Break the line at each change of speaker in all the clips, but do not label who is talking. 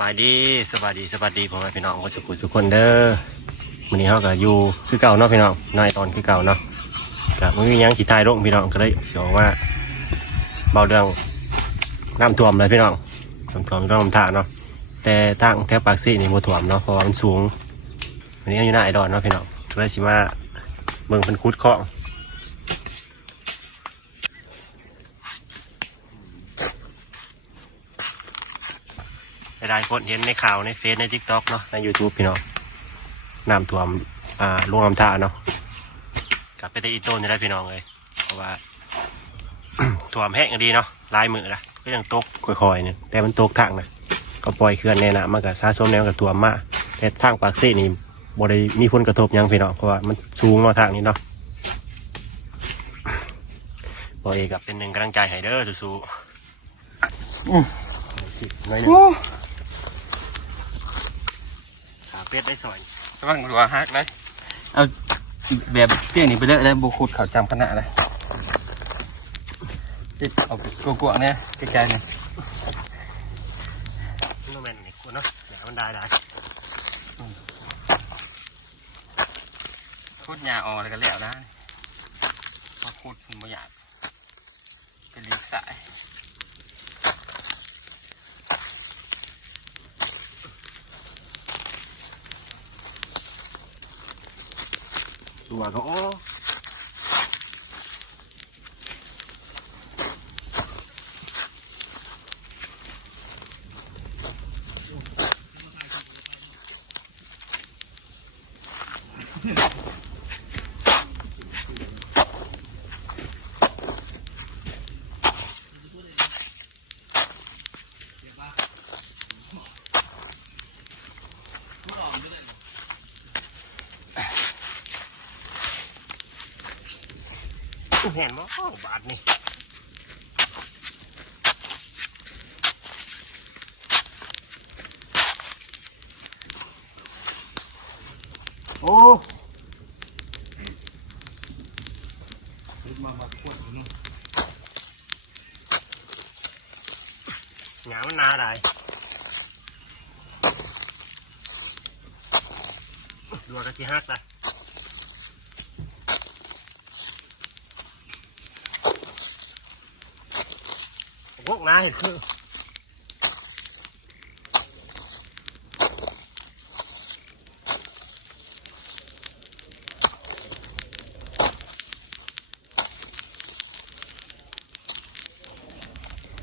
บายดีสวัสดีสวัสดีพ่อแม่พี่น้องคนสุขุสุขคนเด้อวันนี้เขาก็อยู่คือเก่าเนาะพี่น้องนายตอนคือเก่าเนาะกับไม่มียังที่ทายลงพี่น้องก็เลยเสียงว่าเบาเรื่องน้ำท่วมเลยพี่น้องน้ำท่วมต้องลำธารเนาะแต่ทางแถวปากซี่นี่บ่ท่วมเนาะเพราะว่ามันสูงวันนี้อยู่หน้าไอดอนเนาะพี่น้องก็เลยสิมาเบิ่งพิ่นคุดคลอ หลายคนเห็นในข่าวในเฟซในทิกต็อกเนาะใน YouTube พี่น้องน้ำท่วมอ่าลงลำธาเนาะกลับไปได้อีโต้นจะได้พี่น้องเลยเพราะว่าท่วมแห้งดีเนาะลายมือละก็ยังตกค่อยๆเนี่ยแต่มันตกทางนะก็ปล่อยเคลื่อนแน่นะมันก็ซาส้มแนวกับท่วมมาแต่ทางปากเซ่นี่บ่ได้มีผลกระทบยังพี่น้องเพราะว่ามันสูงเนาทางนี้เนาะบอยกับเป็นหนึ่งกำลังใจให้เด้อสู้ๆน้อยหนึ่ง เป็ดได้สอย
ระวังรัวฮักเลยเอาแบบเตี้ยนี่ไปเลยแล้วบุคุดเขาจำขนาดเลยจิบเอาไปกลัวๆเนี่ยใกล้ๆเนี่ย
นี่โนแมนนี่กูเนาะเดี๋ยวมันได้ได้
คุดยาออกแล้วก็แล้วได้พอคุดมันไม่อยากเป็นลิงสาย
ตัวก็โอ้เห็นมั้งบาทนี่โอ้หงามันนาได้ดูกระที่ฮักละ พวกนายคือ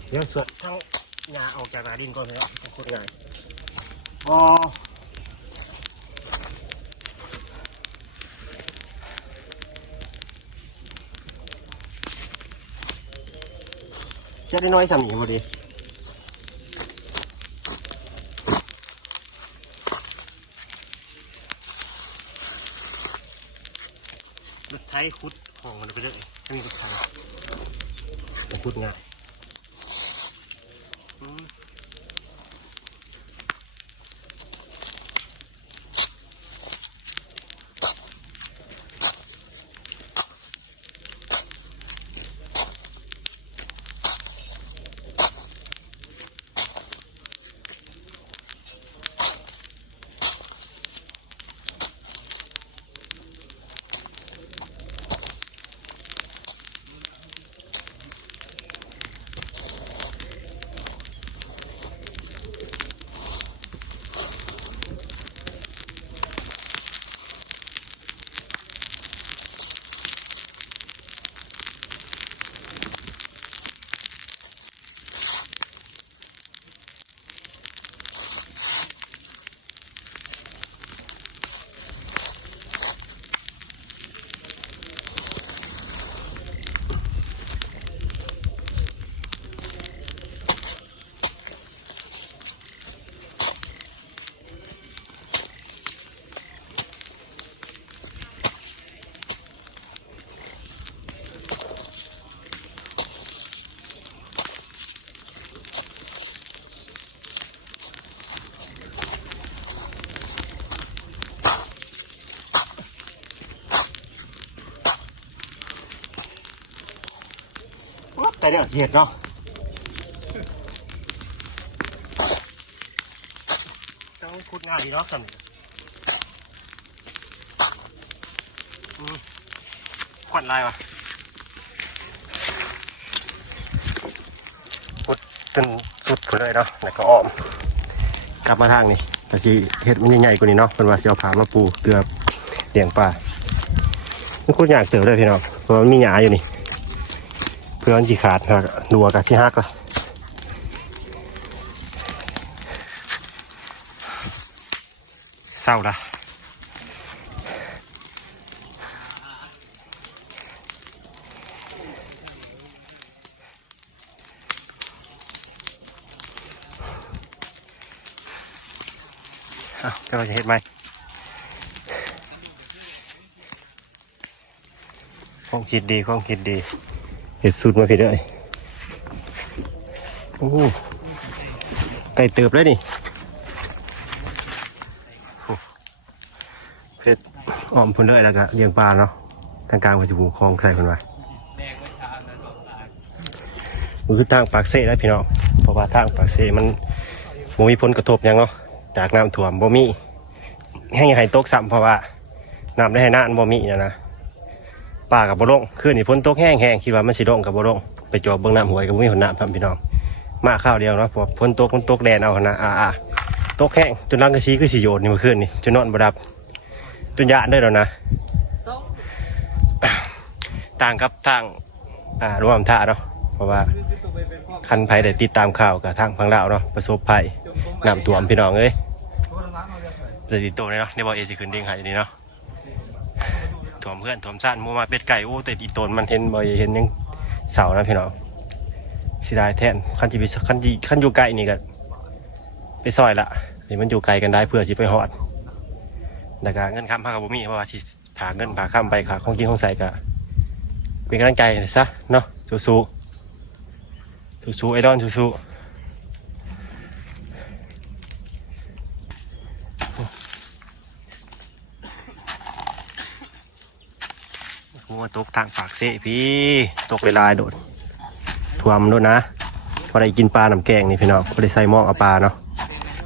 เดี๋ยวสวดทั้งงาออกจากนาดินก่อนเลยอะต้องคุดง่ายอ๋อ เช็ดได้น้อยสามีพอดีรถไถคุดของมันไปเรื่อยให้มีรถไถแต่คุดง่าย แต่เนี่ยเสียดเนาะขุดง่ายดีเนาะสำเนียงอืมขวัญลายวะขุดจนสุดเลยเนาะแล้วก็อ้อม กลับมาทางนี้แต่สิเห็ดมันใหญ่ๆกว่านี้เนาะเป็นว่าเสิเอาผามาปูเกลือเลี้ยงปลามันขุดยากเติบเลยพี่น้องเพราะมันมีหญ้าอยู่นี่ พื่อนสิขาดหักดัวกับสิฮักละเศร้าละเอาก็เราจะเห็ดไหมความคิดดีความคิดดี ห็ดสูตรมาผิดเลยโอ้ไก่เติบเลยนี่เผ็ดอ้อมพุ่นเลยแล้วก็เลี้ยงปลาเนาะทางกลางก็จะผูคลองใส่คนไว้มันคือทางปากเซ่แล้วพี่น้องเพราะว่าทางปากเซ่มันบ่มีผลกระทบยังเนาะจากน้ำท่วมบ่มีให้ให้ตกซ้ำเพราะว่าน้ำได้ให้นานบ่มีนะนะ ป่ากับบ่ลงคืนนี่ฝนตกแห้งแห้งคิดว่ามันสิลงกับบ่ลงไปจอบเบิ่งน้ำหวยกับบ่มีหนน้ำครับพี่น้อง มาข้าวเดียวเนาะพอฝนตกมันตกแดนเอาหนะอ่าอ่าตกแห้งจนรังกระซีคือสิโยนนี่เมื่อคืนนี่จนนอนบ่ดับจนยานได้แล้วนะต่างกับทางอ่ารวมท่าเนาะเพราะว่าคันภัยได้ติดตามข่าวกับทางฝั่งลาวเนาะประสบภัยน้ำท่วมพี่น้องเอ้ยจะติดโตเลยเนาะในบ่อเอสิขึ้นเด้งหายอยู่นี่เนาะ ถวมเพื่อนถวมซ่านหมูมาเป็ดไก่โอ้แต่อีตนมันเห็นบ่อยเห็นยังเสานะพี่น้องสิได้แทนขั้นจีไปขั้นจีขั้นอยู่ไกลนี่ก็ไปซอยละนี่มันอยู่ไกลกันได้เพื่อสิไปฮอดแต่ก็เงินคำพากับบุมีเพราะว่าสิผาเงินผาข้าไปขาของกินของใส่ก็เป็นกำลังใจซะเนาะสู้สู้สู้ๆไอดอนสู้สู้ๆโอ้ ตกทางปากเสพี่ตกเวลาโดดทวมโดดนะพอได้กินปลาหนำแกงนี่พี่น้องพอได้ใส่หม้อเอาปลาเนาะ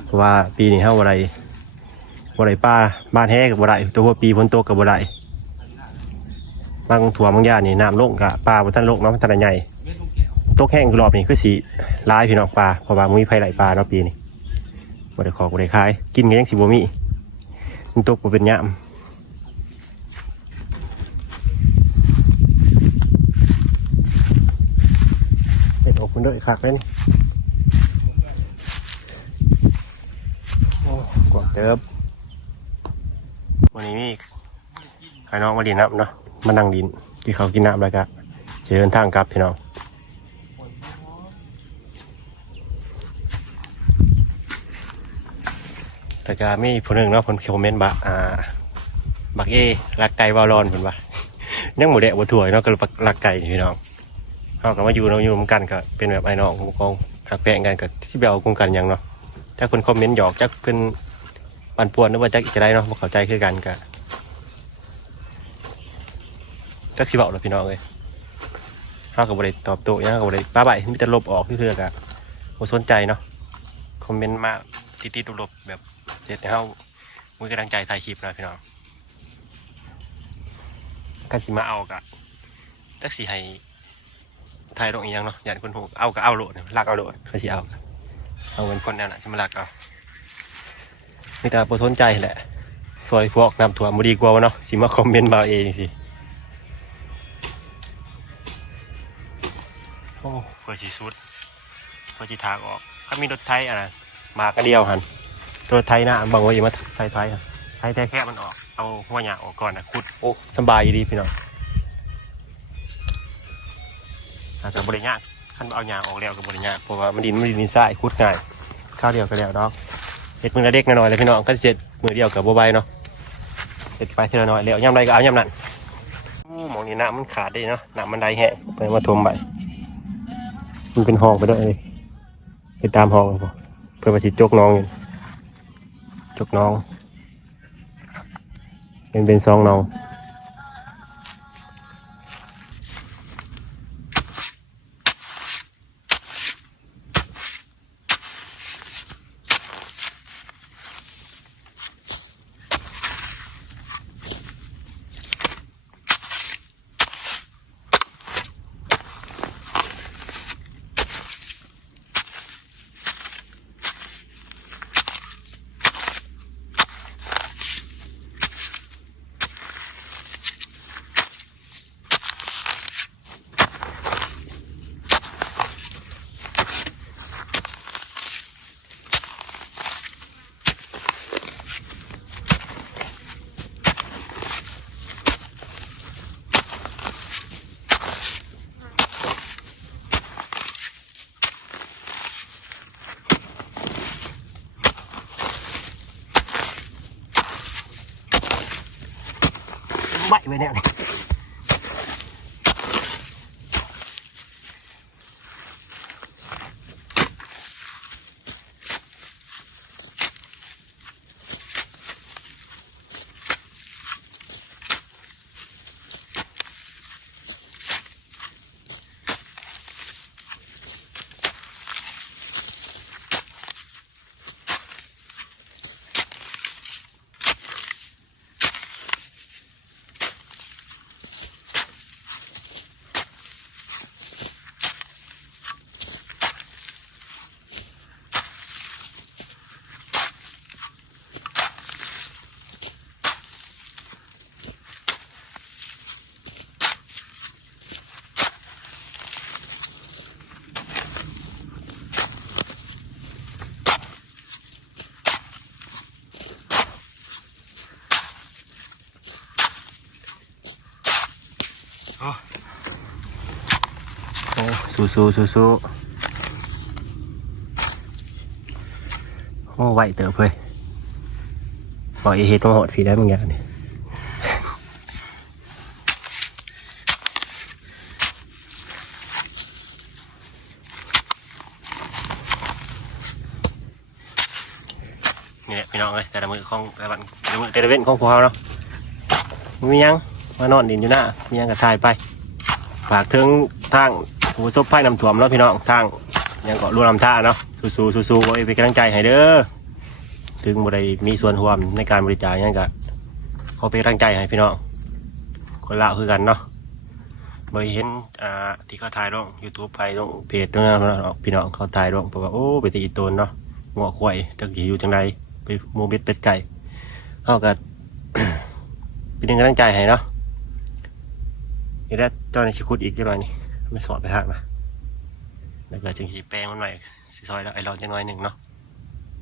เพราะว่าปีนี้เฮาบ่ได้บ่ได้ปลาบ้านแห้กับบ่ได้ตัวว่าปีฝนตกกับบ่ได้บางถั่วบางย่านนี่น้ำลงกับปลาบ่ทันลงเนาะมันทันใหญ่ตกแห้งรอบนี้คือสิร้ายพี่น้องปลาเพราะว่ามีไผไหลปลาเนาะปีนี้บ่ได้ขอบ่ได้ขาย กินก็ยังสิบ่มีมันตกบ่เป็นยาม เฮ็ดออกมันด้อคักเลยนี่โอ้กวางเติบวันนี้มีให้น้องมาดินน้ำเนาะมานั่งดินที่เขากินน้ำแล้วก็จะเดินทางกลับพี่น้องแต่ก็มีผู้หนึ่งเนาะคนคอมเมนต์บะอ่าบักเอรักไก่บอลลอนเพิ่นว่ายังหมูแดะบ่ถ่วเนาะก็รักไก่พี่น้อง เฮาก็มาอยู่เนาอยู่ร่วมกันก็เป็นแบบไอ้น้องของกองหักแพงกันก็สิไปเอากุงกันหยังเนาะถ้าคนคอมเมนต์หยอกจักเพิ่นปันป่วนหรือว่าจักอีกจะได้เนาะบ่เข้าใจคือกันก็จักสิเว้าเนาะพี่น้องเอ้ยเฮาก็บ่ได้ตอบโต้ยังเฮาก็บ่ได้ป้าใบมีแต่ลบออกคือก็บ่สนใจเนาะคอมเมนต์มาติดๆลบแบบเสร็จแล้วมือกำลังใจถ่ายคลิปนะพี่น้องกันสิมาเอากะจักสีให้ ถ่ายลงอีกอยังเนาะอย่างคนหูเอาก็เอาโหลดลักเอาโหลดเขาสิเอากันเอาเงินคนนั่นแหละจะมาลักเอามีแต่ปทนใจแหละซอยพวกนำถั่วมาดีกว่าวะเนาะสิมาคอมเมนต์มาเองสิโอ้เพื่อสีสุดเพื่อสีทางออกถ้ามีรถไทยอะนะมาก็เดียวหันตัวไทยนะบางว่าอย่ามาไทยไทยอะไทยแท้แค่มันออกเอาหัวหยาออกก่อนนะขุดโอ้สบายดีพี่น้อง อาจจะบริญญาขั้นเอาหยาออกแล้วกับบริญญาเพราะว่ามันดินมันดินดินทรายขุดง่ายข้าวเดียวก็แล้วดอกเห็ดมือละเด็กน้อยเลยพี่น้องก็เสร็จมือเดียวกับโบใบเนาะเสร็จไปทีละน้อยแล้วย่ำใดก็เอาย่ำนั้นหมองนี้น้ำมันขาดได้เนาะน้ำมันได้แห้งไปมาทมไปมันเป็นห้องไปด้วยเลยไปตามห้องไปเพื่อประสิทธิ์จกน้องอยู่จกน้องเป็นเป็นซองน้อง ไหวไว้เนี่ยนี่โอ้ สู้สู้สู้สู้โอ้ไหวเติบเลยปล่อยเฮ็ดมาหอดผีได้บางอย่างเนี่ยนี่แหละพี่น้องเลยแต่ละมือของแต่ละวันแต่ละมือแต่ละเว้นของพวกเราเนาะมียังมานอนดินอยู่หน้ามียังกระทายไปฝากถึงทาง ผู้ประสบภัยน้ำท่วมเนาะพี่น้องทางยังเกาะรูลำท่าเนาะสู้ๆสู้ๆไว้เป็นกำลังใจให้เด้อถึงบ่ได้มีส่วนร่วมในการบริจาคยังก็ขอเป็นกำลังใจให้พี่น้องคนลาวคือกันเนาะบ่เห็นอ่าที่เขาถ่ายลง YouTube ไปลงเพจนั่นนะพี่น้องเขาถ่ายลงเพราะว่าโอ้ไปตีตนเนาะงัวควายจักสิอยู่จังไดไปมูเบ็ดเป็ดไก่เฮาก็เป็นกำลังใจให้เนาะนี่ได้ตอนนี้ชิคุดอีกจังหน่อยนี่ ไม่สอดไปหักนะแล้วก็จึงสีแปลงมันใหม่สีซอยแล้วไอ้รอนจะน้อยหนึ่งเนาะ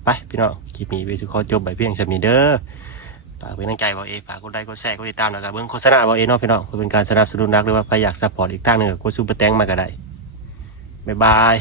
ไปพี่น้องคลิปนี้ไปทุกคนจบไปเพียงสำนีเด้อฝากเป็นกำลังใจบอกเอฝากกดไลค์กดแชร์กดติดตามนะครับเบื้องโฆษณาบอกเอเนาะพี่น้องเพื่อเป็นการสนับสนุนรักหรือว่าใครอยากสปอร์ตอีกทางหนึ่งก็กดซูเปอร์แตงมาก็ได้บ๊ายบาย